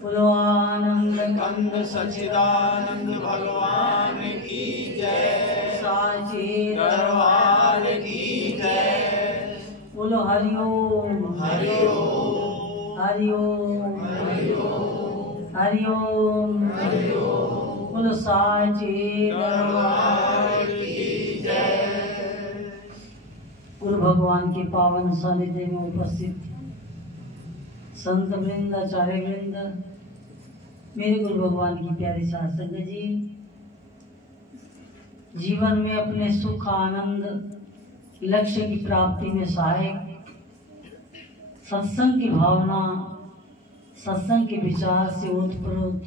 बोलो आनंद कंद सच्चिदानंद भगवान की जय। साचे दरबार की जय। बोलो हरि ओम हरि ओम हरि ओम हरि ओम हरि ओम। हरि ओम। बोलो साचे दरबार की जय। गुरु भगवान के पावन सानिध्य में उपस्थित संत वृंद, आचार्य वृंद, मेरे गुरु भगवान की प्यारी साध संगत जी, जीवन में अपने सुख आनंद लक्ष्य की प्राप्ति में सहायक सत्संग की भावना, सत्संग के विचार से ओतप्रोत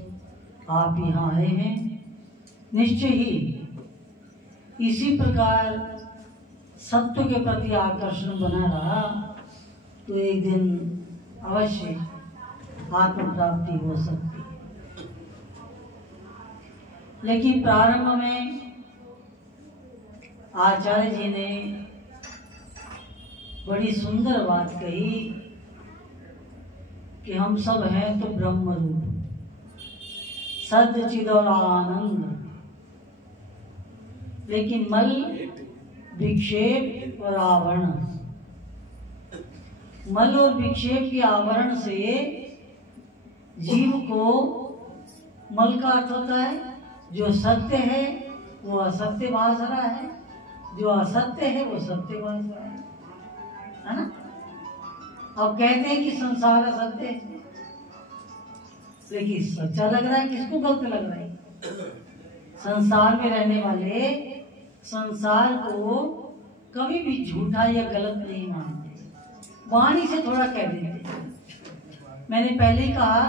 आप यहाँ आए हैं। निश्चय ही इसी प्रकार सत्य के प्रति आकर्षण बना रहा तो एक दिन अवश्य आत्म प्राप्ति हो सकती है। लेकिन प्रारंभ में आचार्य जी ने बड़ी सुंदर बात कही कि हम सब हैं तो ब्रह्म रूप सद चिद और आनंद, लेकिन मल विक्षेप और आवरण, मल और विक्षेप के आवरण से जीव को, मल का अर्थ होता है जो सत्य है वो असत्य भास रहा है, जो असत्य है वो सत्य भास रहा है ना। अब कहते हैं कि संसार असत्य है, लेकिन सच्चा लग रहा है, किसको गलत लग रहा है? संसार में रहने वाले संसार को कभी भी झूठा या गलत नहीं मानते, वाणी से थोड़ा कह देते। मैंने पहले ही कहा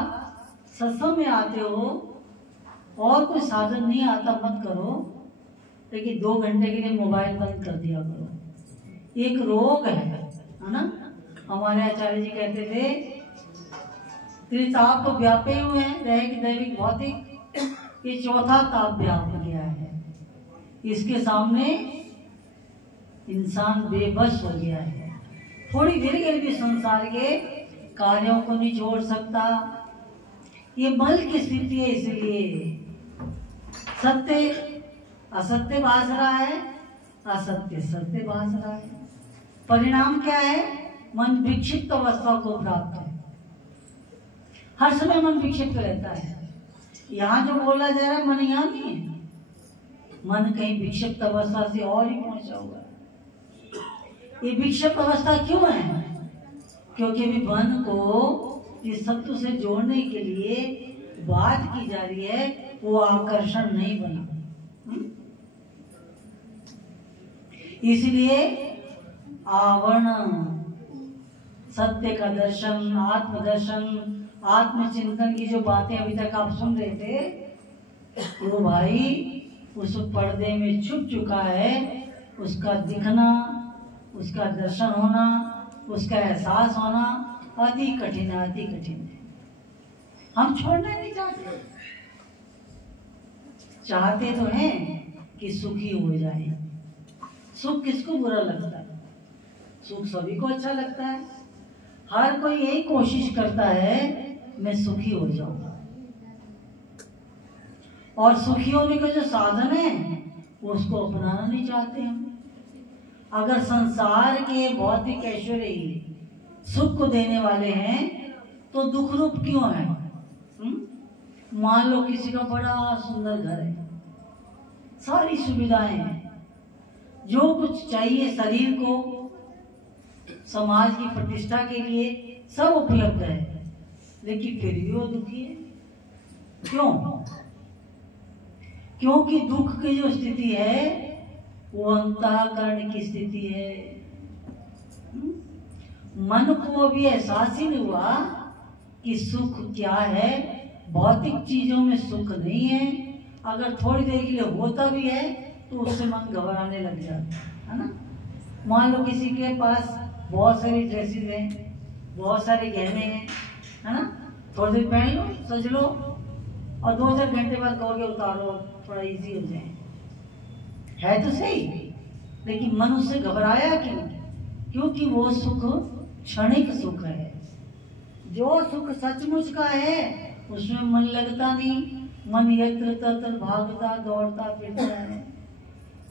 सत्संग में आते हो और कोई साधन नहीं आता मत करो, लेकिन 2 घंटे के लिए मोबाइल बंद कर दिया करो। एक रोग है ना। हमारे आचार्य जी कहते थे त्रिताप तो व्यापे हुए हैं, दैहिक दैविक भौतिक, ये चौथा ताप व्याप गया है। इसके सामने इंसान बेबस हो गया है, थोड़ी देर के लिए भी संसार के कार्यों को नहीं छोड़ सकता। ये मल की स्थिति है, इसलिए सत्य असत्य भास रहा है, असत्य सत्य भास रहा है। परिणाम क्या है? मन विक्षिप्त अवस्था को प्राप्त है। हर समय मन विक्षिप्त रहता है। यहाँ जो बोला जा रहा है मन यहाँ नहीं है, मन कहीं विक्षिप्त अवस्था से और ही पहुंचा हुआ है। ये विक्षिप्त अवस्था क्यों है? क्योंकि भी मन को इस सत्य से जोड़ने के लिए बात की जा रही है, वो आकर्षण नहीं बना। इसलिए आवरण, सत्य का दर्शन, आत्मदर्शन, आत्मचिंतन की जो बातें अभी तक आप सुन रहे थे, वो भाई उस पर्दे में छुप चुका है। उसका दिखना, उसका दर्शन होना, उसका एहसास होना अति कठिन है, अति कठिन है। हम छोड़ना नहीं चाहते, चाहते तो हैं कि सुखी हो जाए। सुख किसको बुरा लगता है? सुख सभी को अच्छा लगता है। हर कोई यही कोशिश करता है मैं सुखी हो जाऊंगा। और सुखी होने का जो साधन है उसको अपनाना नहीं चाहते हम। अगर संसार के भौतिक ऐश्वर्य ही सुख को देने वाले हैं तो दुख रूप क्यों है? मान लो किसी का बड़ा सुंदर घर है, सारी सुविधाएं हैं, जो कुछ चाहिए शरीर को, समाज की प्रतिष्ठा के लिए सब उपलब्ध है, लेकिन फिर भी वो दुखी है। क्यों? क्योंकि दुख की जो स्थिति है वो अंतःकरण की स्थिति है। मन को अभी एहसास ही नहीं हुआ कि सुख क्या है। भौतिक चीजों में सुख नहीं है। अगर थोड़ी देर के लिए होता भी है तो उससे मन घबराने लग जाता है ना। मान लो किसी के पास बहुत सारी ड्रेसेस हैं, बहुत सारे गहने हैं, है ना। थोड़ी देर पहन लो, सज लो, और 2-4 घंटे बाद कहोगे उतारो, थोड़ा इजी हो जाए। है तो सही, लेकिन मन उससे घबराया क्यों? क्योंकि वो सुख क्षणिक सुख है। जो सुख सचमुच का है उसमें मन लगता नहीं, मन यत्र तत्र भागता दौड़ता फिरता है।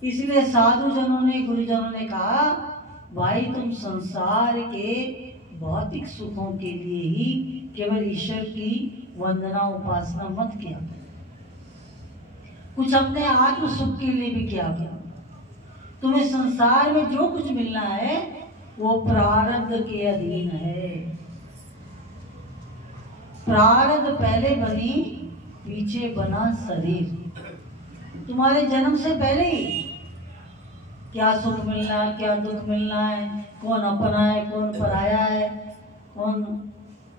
इसलिए साधु जनों ने, गुरुजनों ने कहा, भाई तुम संसार के भौतिक सुखों के लिए ही केवल ईश्वर की वंदना उपासना मत किया, कुछ अपने आत्म सुख के लिए भी किया करो। तुम्हें संसार में जो कुछ मिलना है वो प्रारब्ध के अधीन है। प्रारब्ध पहले बनी, पीछे बना शरीर। तुम्हारे जन्म से पहले ही क्या सुख मिलना है, क्या दुख मिलना है, कौन अपना है, कौन पराया है, कौन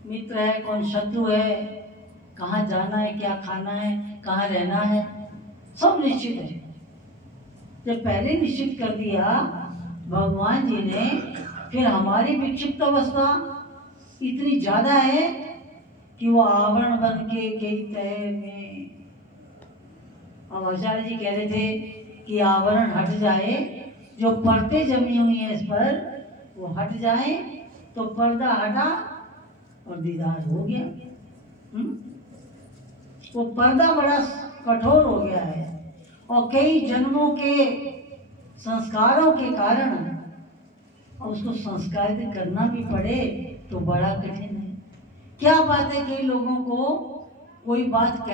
मित्र है, कौन शत्रु है, कहाँ जाना है, क्या खाना है, कहाँ रहना है, सब निश्चित है। जब पहले निश्चित कर दिया भगवान जी ने, फिर हमारी विक्षिप्त अवस्था इतनी ज्यादा है कि वो आवरण बन के कई तह में। अब आचार्य जी कह रहे थे कि आवरण हट जाए, जो परतें जमी हुई हैं इस पर वो हट जाए तो पर्दा हटा और दीदार हो गया। वो पर्दा बड़ा कठोर हो गया है और कई जन्मों के संस्कारों के कारण उसको संस्कारित करना भी पड़े तो बड़ा कठिन है। क्या बात है, कई लोगों को कोई बात